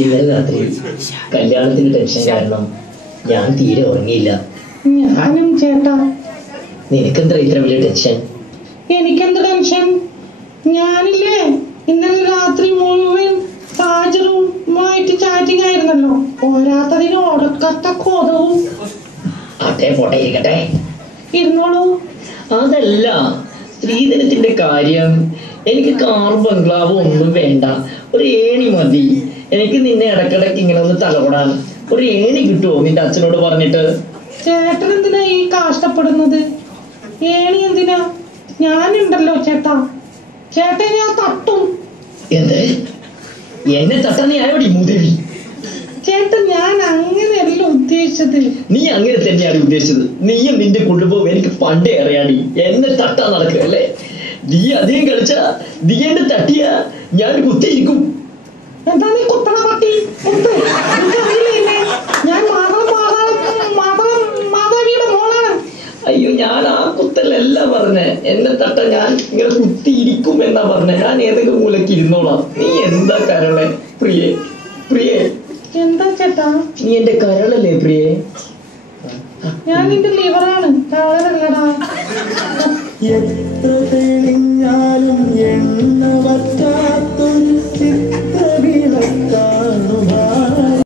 ഇന്നലെ രാത്രി കല്യാണത്തിന്റെ ടെൻഷൻ കാരണം ഞാൻ തീരെ ഉറങ്ങിയില്ല. ഞാനും ചേട്ടാ. നിനക്കെന്താ ഇത്ര വലിയ ടെൻഷൻ? എനിക്കെന്ത് ടെൻഷൻ? ഞാനില്ലേ ഇന്നലെ രാത്രി മുഴുവൻ സാജറുമായിട്ട് ചാറ്റിംഗ് ആയിരുന്നല്ലോ. പോരാത്തതിന് ഒടുക്കത്തെ കൊതവും. അതേ പോട്ടെ, ഇരിക്കട്ടെ, ഇരുന്നോളൂ. അതല്ല സ്ത്രീധനത്തിന്റെ കാര്യം. എനിക്ക് കാർ ബംഗ്ലാവ് ഒന്നും വേണ്ട, ഒരു ഏണി മതി. എനിക്ക് നിന്നെ ഇടക്കിടക്ക് ഇങ്ങനെ ഒന്ന് തലകൊടാൻ ഒരു ഏണി കിട്ടുമോ നിന്റെ അച്ഛനോട് പറഞ്ഞിട്ട്? ചേട്ടൻ എന്തിനാ ഈ കഷ്ടപ്പെടുന്നത്? ഏണി എന്തിനാ? ഞാനുണ്ടല്ലോ ചേട്ടാ. ചേട്ടൻ ഞാൻ തട്ടും. എന്ത്? എന്നെ തട്ടാൻ നീ ആയോടി മൂദേവി? ചേട്ടൻ ഞാൻ അങ്ങനെയല്ല ഉദ്ദേശിച്ചത്. നീ അങ്ങനെ തന്നെയാണ് ഉദ്ദേശിച്ചത്. നീയും നിന്റെ കുടുംബവും എനിക്ക് പണ്ടേ അറിയാടി. എന്നെ തട്ടാൻ നടക്കുകയല്ലേ? നീ അധികം കളിച്ച നീ എന്നെ തട്ടിയ ഞാൻ കുത്തിയിരിക്കും. എന്താ നീ കുത്തണ പട്ടി? ഞാൻ മാധവിയുടെ മോളാണ്. അയ്യോ, ഞാൻ ആ കുത്തലല്ല പറഞ്ഞേ. എന്നെ തട്ട ഞാൻ ഇങ്ങനെ കുത്തിയിരിക്കും എന്നാ പറഞ്ഞേ. ഞാൻ ഏതെങ്കിലും മൂലക്ക് ഇരുന്നോളാം. നീ എന്താ കരളെ പ്രിയേ? പ്രിയേ എന്താ ചേട്ടാ? നീ എന്റെ കരളല്ലേ പ്രിയേ? ഞാൻ നിന്റെ ലിവറാണ്, കരളല്ലടാ.